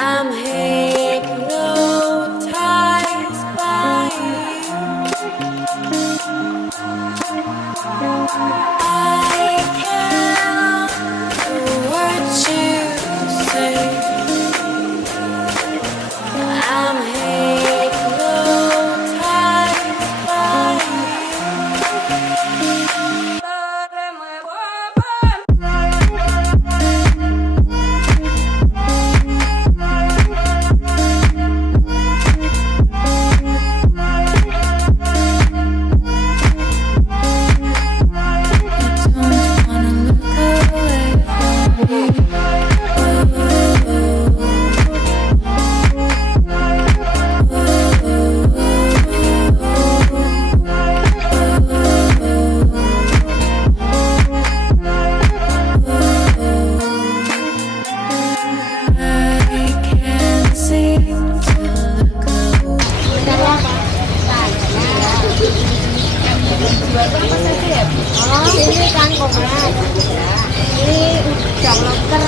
I'm hypnotized by you. I can't do what you say. I'm hypnotized by you. Ini kangkung mas, ini udang loker,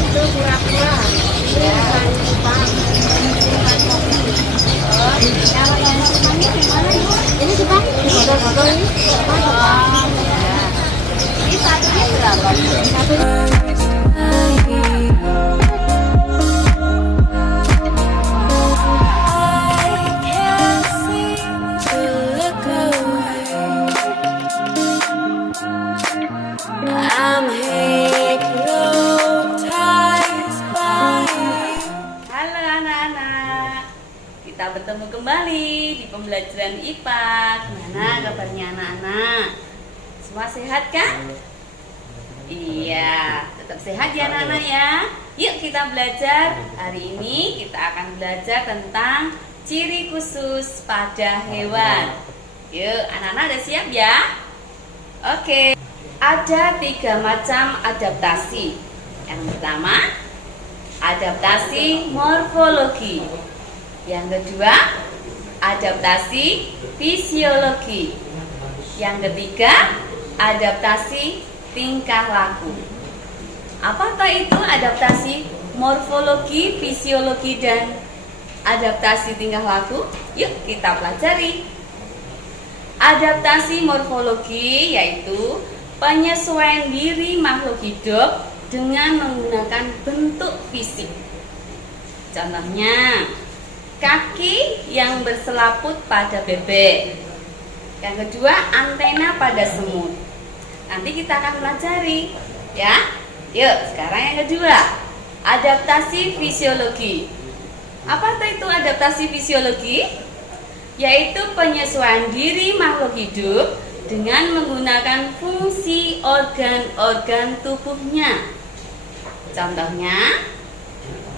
itu kura-kura, ini ikan cupang, ini ikan kopi. Kalau yang cupangnya gimana ibu? Ini cupang di botol-botol ini, cupang. Ini satunya berapa? I'm hypnotized by you. Halo anak-anak, kita bertemu kembali di pembelajaran IPA. Gimana kabarnya anak-anak? Semua sehat kan? Iya, tetap sehat ya anak-anak ya. Yuk kita belajar. Hari ini kita akan belajar tentang ciri khusus pada hewan. Yuk anak-anak udah siap ya? Oke. Ada 3 macam adaptasi. Yang pertama, adaptasi morfologi. Yang kedua, adaptasi fisiologi. Yang ketiga, adaptasi tingkah laku. Apakah itu adaptasi morfologi, fisiologi, dan adaptasi tingkah laku? Yuk kita pelajari. Adaptasi morfologi yaitu penyesuaian diri makhluk hidup dengan menggunakan bentuk fisik. Contohnya, kaki yang berselaput pada bebek. Yang kedua, antena pada semut. Nanti kita akan pelajari, ya. Yuk, sekarang yang kedua, adaptasi fisiologi. Apa itu adaptasi fisiologi? Yaitu penyesuaian diri makhluk hidup dengan menggunakan fungsi organ-organ tubuhnya. Contohnya,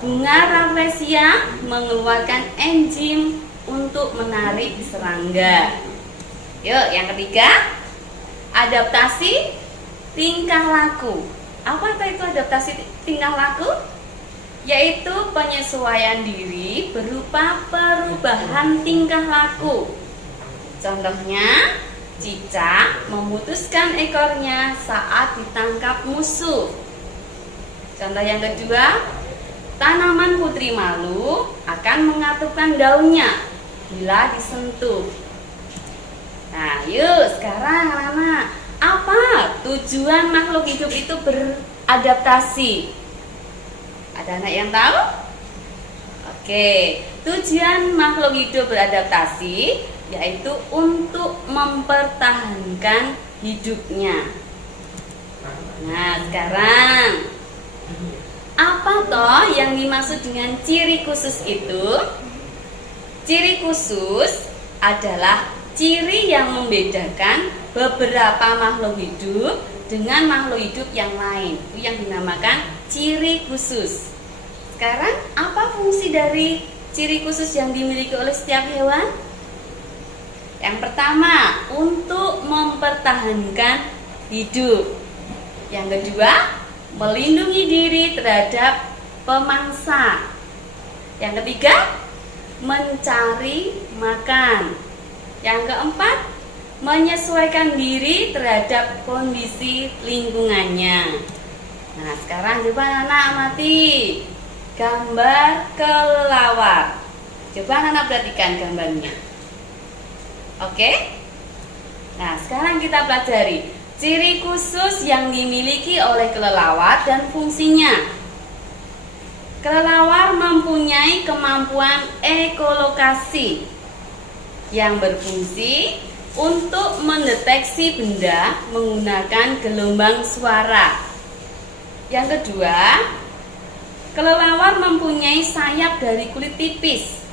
bunga rafflesia mengeluarkan enzim untuk menarik serangga. Yuk, yang ketiga, adaptasi tingkah laku. Apa itu adaptasi tingkah laku? Yaitu penyesuaian diri berupa perubahan tingkah laku. Contohnya, cicak memutuskan ekornya saat ditangkap musuh. Contoh yang kedua, tanaman putri malu akan mengatupkan daunnya bila disentuh. Nah, yuk sekarang anak-anak, apa tujuan makhluk hidup itu beradaptasi? Ada anak yang tahu? Oke, tujuan makhluk hidup beradaptasi yaitu untuk mempertahankan hidupnya. Nah, sekarang apa toh yang dimaksud dengan ciri khusus itu? Ciri khusus adalah ciri yang membedakan beberapa makhluk hidup dengan makhluk hidup yang lain. Itu yang dinamakan ciri khusus. Sekarang, apa fungsi dari ciri khusus yang dimiliki oleh setiap hewan? Yang pertama, untuk mempertahankan hidup. Yang kedua, melindungi diri terhadap pemangsa. Yang ketiga, mencari makan. Yang keempat, menyesuaikan diri terhadap kondisi lingkungannya. Nah, sekarang coba anak amati gambar kelelawar. Coba anak perhatikan gambarnya. Oke? Nah, sekarang kita pelajari ciri khusus yang dimiliki oleh kelelawar dan fungsinya. Kelelawar mempunyai kemampuan ekolokasi yang berfungsi untuk mendeteksi benda menggunakan gelombang suara. Yang kedua, kelelawar mempunyai sayap dari kulit tipis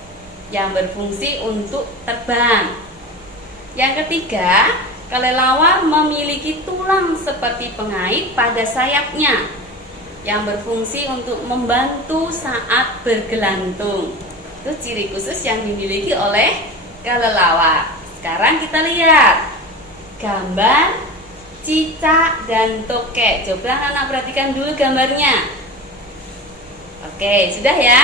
yang berfungsi untuk terbang. Yang ketiga, kelelawar memiliki tulang seperti pengait pada sayapnya yang berfungsi untuk membantu saat bergelantung. Itu ciri khusus yang dimiliki oleh kelelawar. Sekarang kita lihat gambar cicak dan tokek. Coba anak perhatikan dulu gambarnya. Oke, sudah ya?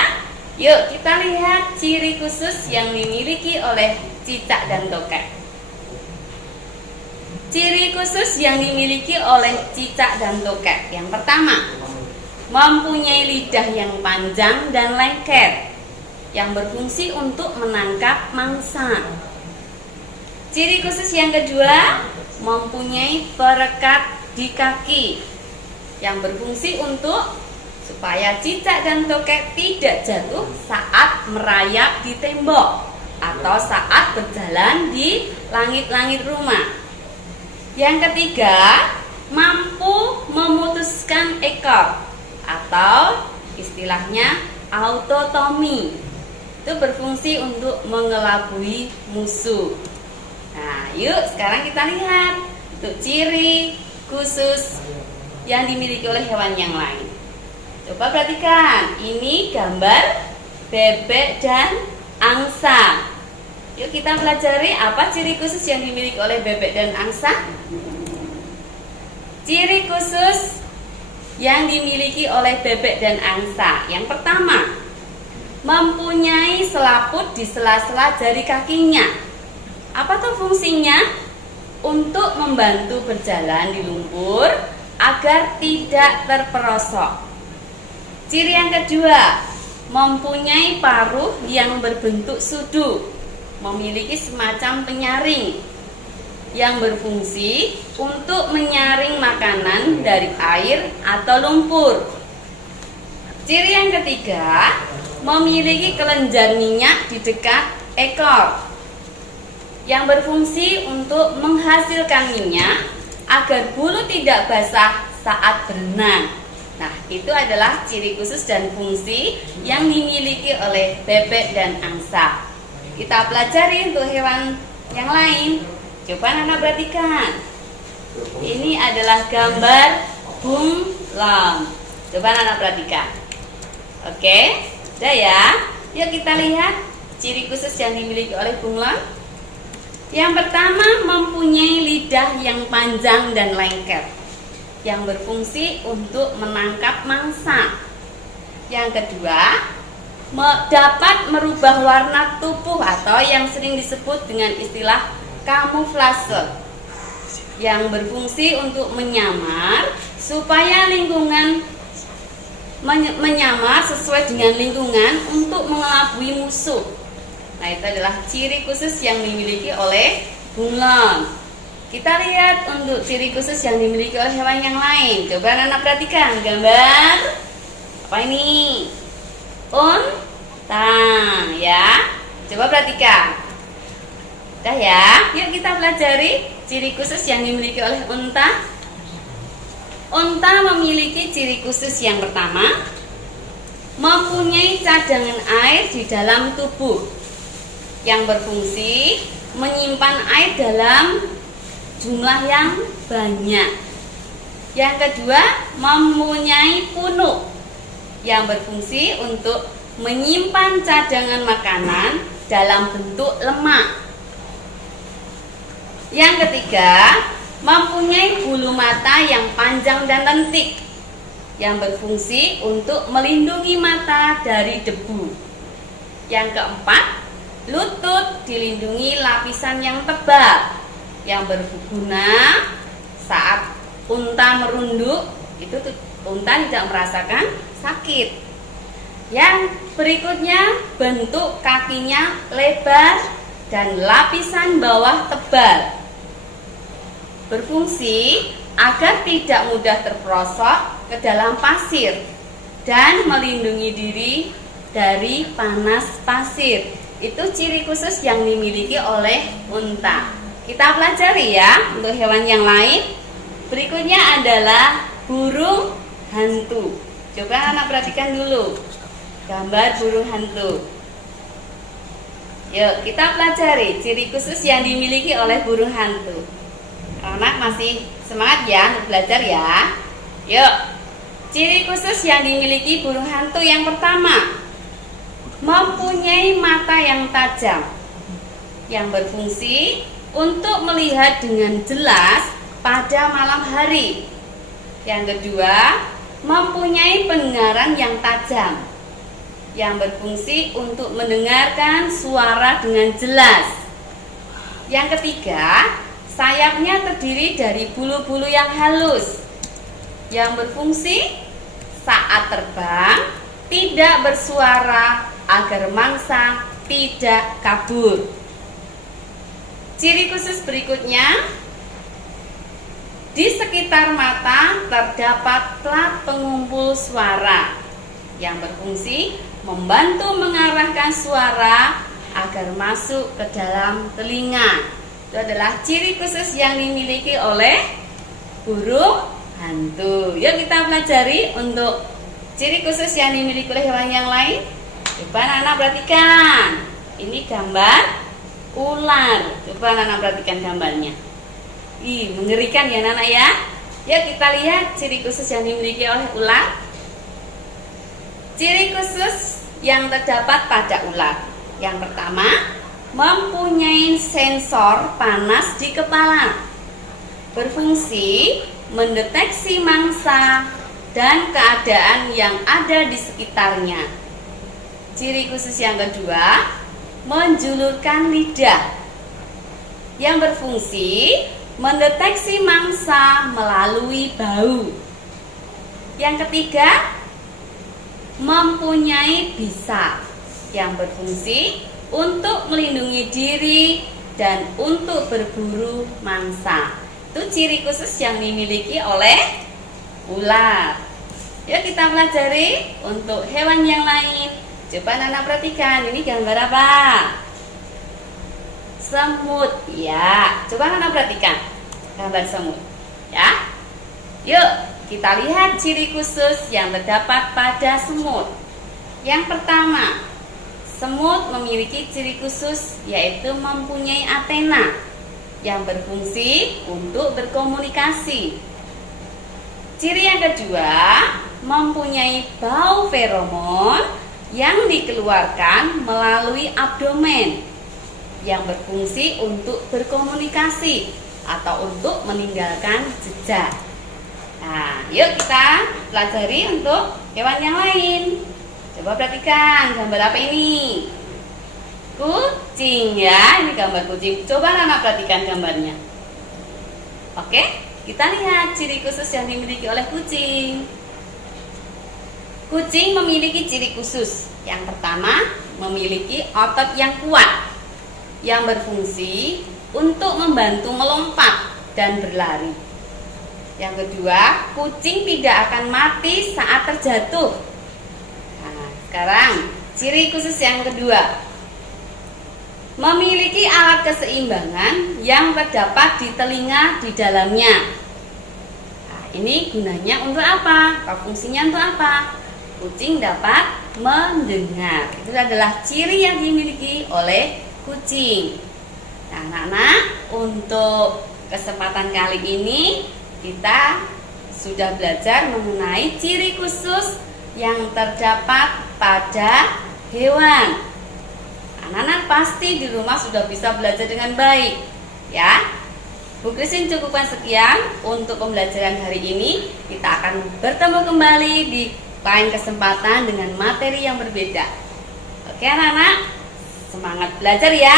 Yuk kita lihat ciri khusus yang dimiliki oleh cicak dan tokek. Ciri khusus yang dimiliki oleh cicak dan tokek. Yang pertama, mempunyai lidah yang panjang dan lengket yang berfungsi untuk menangkap mangsa. Ciri khusus yang kedua, mempunyai perekat di kaki yang berfungsi untuk supaya cicak dan tokek tidak jatuh saat merayap di tembok atau saat berjalan di langit-langit rumah. Yang ketiga, mampu memutuskan ekor atau istilahnya autotomi. Itu berfungsi untuk mengelabui musuh. Nah, yuk sekarang kita lihat untuk ciri khusus yang dimiliki oleh hewan yang lain. Coba perhatikan, ini gambar bebek dan angsa. Yuk kita pelajari apa ciri khusus yang dimiliki oleh bebek dan angsa. Ciri khusus yang dimiliki oleh bebek dan angsa. Yang pertama, mempunyai selaput di sela-sela jari kakinya. Apa tuh fungsinya? Untuk membantu berjalan di lumpur agar tidak terperosok. Ciri yang kedua, mempunyai paruh yang berbentuk sudu, memiliki semacam penyaring yang berfungsi untuk menyaring makanan dari air atau lumpur. Ciri yang ketiga, memiliki kelenjar minyak di dekat ekor yang berfungsi untuk menghasilkan minyak agar bulu tidak basah saat berenang. Nah, itu adalah ciri khusus dan fungsi yang dimiliki oleh bebek dan angsa. Kita pelajari untuk hewan yang lain. Coba anak perhatikan. Ini adalah gambar bunglon. Coba anak perhatikan. Oke, sudah ya. Yuk kita lihat ciri khusus yang dimiliki oleh bunglon. Yang pertama, mempunyai lidah yang panjang dan lengket yang berfungsi untuk menangkap mangsa. Yang kedua, dapat merubah warna tubuh atau yang sering disebut dengan istilah kamuflase yang berfungsi untuk menyamar supaya lingkungan menyamar sesuai dengan lingkungan untuk mengelabui musuh. Nah, itu adalah ciri khusus yang dimiliki oleh bunglon. Kita lihat untuk ciri khusus yang dimiliki oleh hewan yang lain. Coba anak perhatikan gambar apa ini? Unta, ya. Coba perhatikan. Udah ya. Yuk kita pelajari ciri khusus yang dimiliki oleh unta. Unta memiliki ciri khusus yang pertama, mempunyai cadangan air di dalam tubuh yang berfungsi menyimpan air dalam jumlah yang banyak. Yang kedua, mempunyai punuk yang berfungsi untuk menyimpan cadangan makanan dalam bentuk lemak. Yang ketiga, mempunyai bulu mata yang panjang dan lentik yang berfungsi untuk melindungi mata dari debu. Yang keempat, lutut dilindungi lapisan yang tebal yang berguna saat unta merunduk, itu unta tidak merasakan sakit. Yang berikutnya, bentuk kakinya lebar dan lapisan bawah tebal, berfungsi agar tidak mudah terperosok ke dalam pasir dan melindungi diri dari panas pasir. Itu ciri khusus yang dimiliki oleh unta. Kita pelajari ya untuk hewan yang lain. Berikutnya adalah burung hantu. Coba anak perhatikan dulu gambar burung hantu. Yuk kita pelajari ciri khusus yang dimiliki oleh burung hantu. Anak masih semangat ya untuk belajar ya. Yuk, ciri khusus yang dimiliki burung hantu yang pertama, mempunyai mata yang tajam yang berfungsi untuk melihat dengan jelas pada malam hari. Yang kedua, mempunyai pendengaran yang tajam yang berfungsi untuk mendengarkan suara dengan jelas. Yang ketiga, sayapnya terdiri dari bulu-bulu yang halus yang berfungsi saat terbang tidak bersuara agar mangsa tidak kabur. Ciri khusus berikutnya, di sekitar mata terdapat plat pengumpul suara yang berfungsi membantu mengarahkan suara agar masuk ke dalam telinga. Itu adalah ciri khusus yang dimiliki oleh burung hantu. Yuk kita pelajari untuk ciri khusus yang dimiliki oleh hewan yang lain. Coba anak-anak perhatikan. Ini gambar ular. Coba anak-anak perhatikan gambarnya. Ih, mengerikan ya anak-anak ya. Yuk kita lihat ciri khusus yang dimiliki oleh ular. Ciri khusus yang terdapat pada ular. Yang pertama, mempunyai sensor panas di kepala, berfungsi mendeteksi mangsa dan keadaan yang ada di sekitarnya. Ciri khusus yang kedua, menjulurkan lidah yang berfungsi mendeteksi mangsa melalui bau. Yang ketiga, mempunyai bisa yang berfungsi untuk melindungi diri dan untuk berburu mangsa. Itu ciri khusus yang dimiliki oleh ular. Yuk kita pelajari untuk hewan yang lain. Coba anak-anak perhatikan, ini gambar apa? Semut ya. Coba anak-anak perhatikan gambar semut ya. Yuk kita lihat ciri khusus yang terdapat pada semut. Yang pertama, semut memiliki ciri khusus yaitu mempunyai antena yang berfungsi untuk berkomunikasi. Ciri yang kedua, mempunyai bau feromon yang dikeluarkan melalui abdomen yang berfungsi untuk berkomunikasi atau untuk meninggalkan jejak. Nah, yuk kita pelajari untuk hewan yang lain. Coba perhatikan gambar apa ini? Kucing ya, ini gambar kucing. Coba anak perhatikan gambarnya. Oke, kita lihat ciri khusus yang dimiliki oleh kucing. Kucing memiliki ciri khusus. Yang pertama, memiliki otot yang kuat yang berfungsi untuk membantu melompat dan berlari. Yang kedua, kucing tidak akan mati saat terjatuh. Nah, sekarang ciri khusus yang kedua, memiliki alat keseimbangan yang terdapat di telinga di dalamnya. Nah, ini gunanya untuk apa? Atau fungsinya untuk apa? Kucing dapat mendengar. Itu adalah ciri yang dimiliki oleh kucing. Nah, anak-anak, untuk kesempatan kali ini kita sudah belajar mengenai ciri khusus yang terdapat pada hewan. Anak-anak pasti di rumah sudah bisa belajar dengan baik, ya. Bu Christine cukupkan sekian untuk pembelajaran hari ini. Kita akan bertemu kembali di lain kesempatan dengan materi yang berbeda. Oke anak-anak, semangat belajar ya.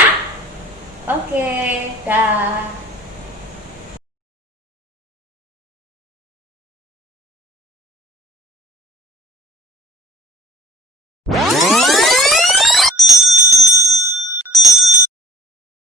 Oke, dah.